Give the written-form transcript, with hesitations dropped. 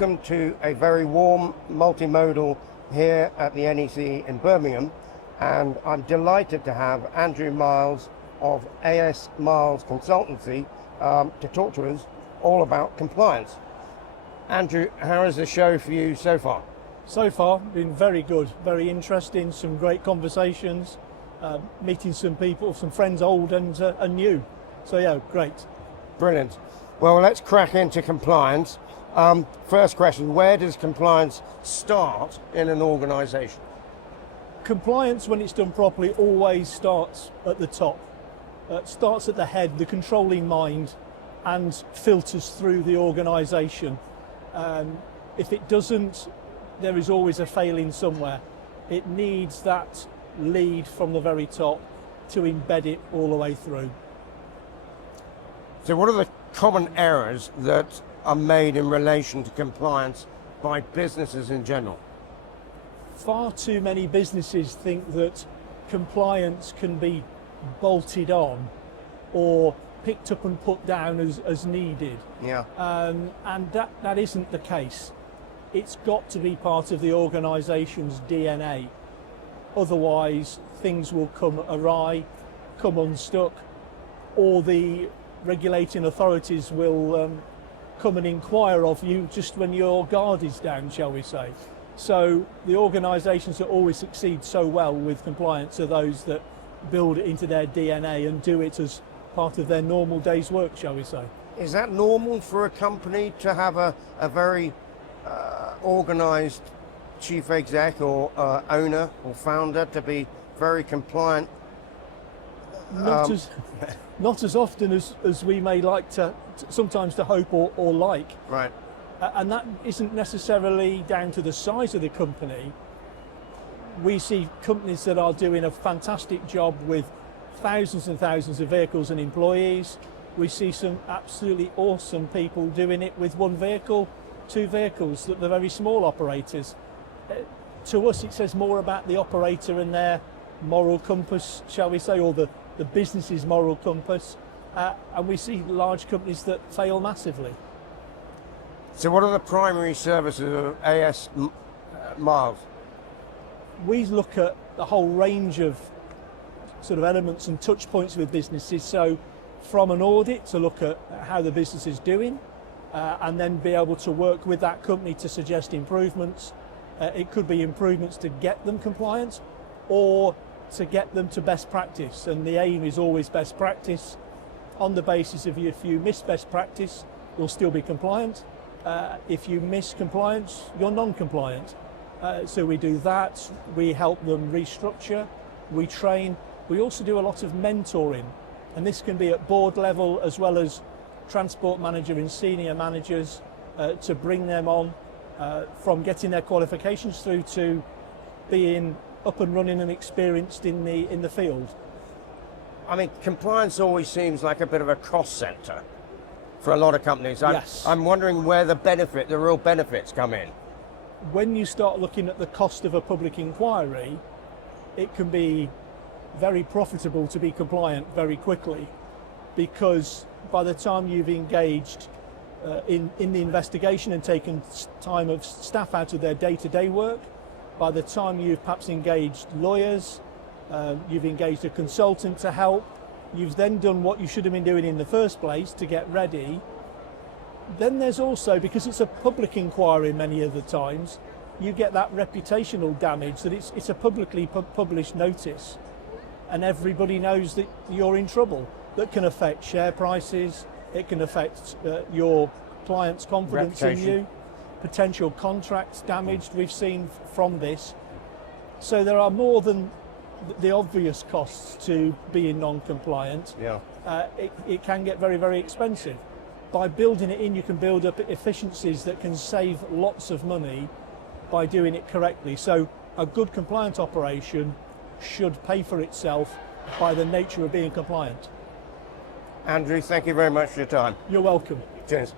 welcome to a very warm multimodal here at the NEC in Birmingham, and I'm delighted to have Andrew Miles of AS Miles Consultancy to talk to us all about compliance. Andrew, how is the show for you so far? So far, been very good, very interesting, some great conversations, meeting some people, some friends old and new. So yeah, great. Brilliant. Well, let's crack into compliance. First question, where does compliance start in an organisation? Compliance, when it's done properly, always starts at the top. Starts at the head, the controlling mind, and filters through the organisation. If it doesn't, there is always a failing somewhere. It needs that lead from the very top to embed it all the way through. So what are the common errors that are made in relation to compliance by businesses in general? Far too many businesses think that compliance can be bolted on or picked up and put down as needed. Yeah. And that isn't the case. It's got to be part of the organisation's DNA. Otherwise, things will come awry, come unstuck, or the regulating authorities will come and inquire of you just when your guard is down, shall we say. So the organisations that always succeed so well with compliance are those that build it into their DNA and do it as part of their normal day's work, shall we say. Is that normal for a company to have a very organised chief exec or owner or founder to be very compliant? Not as often as we may like to sometimes to hope or like. Right. And that isn't necessarily down to the size of the company. We see companies that are doing a fantastic job with thousands and thousands of vehicles and employees. We see some absolutely awesome people doing it with one vehicle, two vehicles, that they're very small operators. To us, it says more about the operator and their moral compass, shall we say, or the business's moral compass. And we see large companies that fail massively. So what are the primary services of AS Miles? We look at the whole range of sort of elements and touch points with businesses. So from an audit to look at how the business is doing, and then be able to work with that company to suggest improvements. It could be improvements to get them compliant or to get them to best practice. And the aim is always best practice. On the basis of if you miss best practice, you'll still be compliant. If you miss compliance, you're non-compliant. So we do that. We help them restructure. We train. We also do a lot of mentoring. And this can be at board level as well as transport manager and senior managers to bring them on from getting their qualifications through to being up and running and experienced in the field. I mean, compliance always seems like a bit of a cost centre for a lot of companies. Yes. I'm wondering where the real benefits come in. When you start looking at the cost of a public inquiry, it can be very profitable to be compliant very quickly, because by the time you've engaged in the investigation and taken time of staff out of their day-to-day work, by the time you've perhaps engaged lawyers, you've engaged a consultant to help, you've then done what you should have been doing in the first place to get ready. Then there's also, because it's a public inquiry many of the times, you get that reputational damage that it's a publicly published notice and everybody knows that you're in trouble. That can affect share prices, it can affect your client's confidence in you, potential contracts damaged we've seen from this. So there are more than the obvious costs to being non-compliant. Yeah. It can get very, very expensive. By building it in, you can build up efficiencies that can save lots of money by doing it correctly. So a good compliant operation should pay for itself by the nature of being compliant. Andrew, thank you very much for your time. You're welcome. Cheers.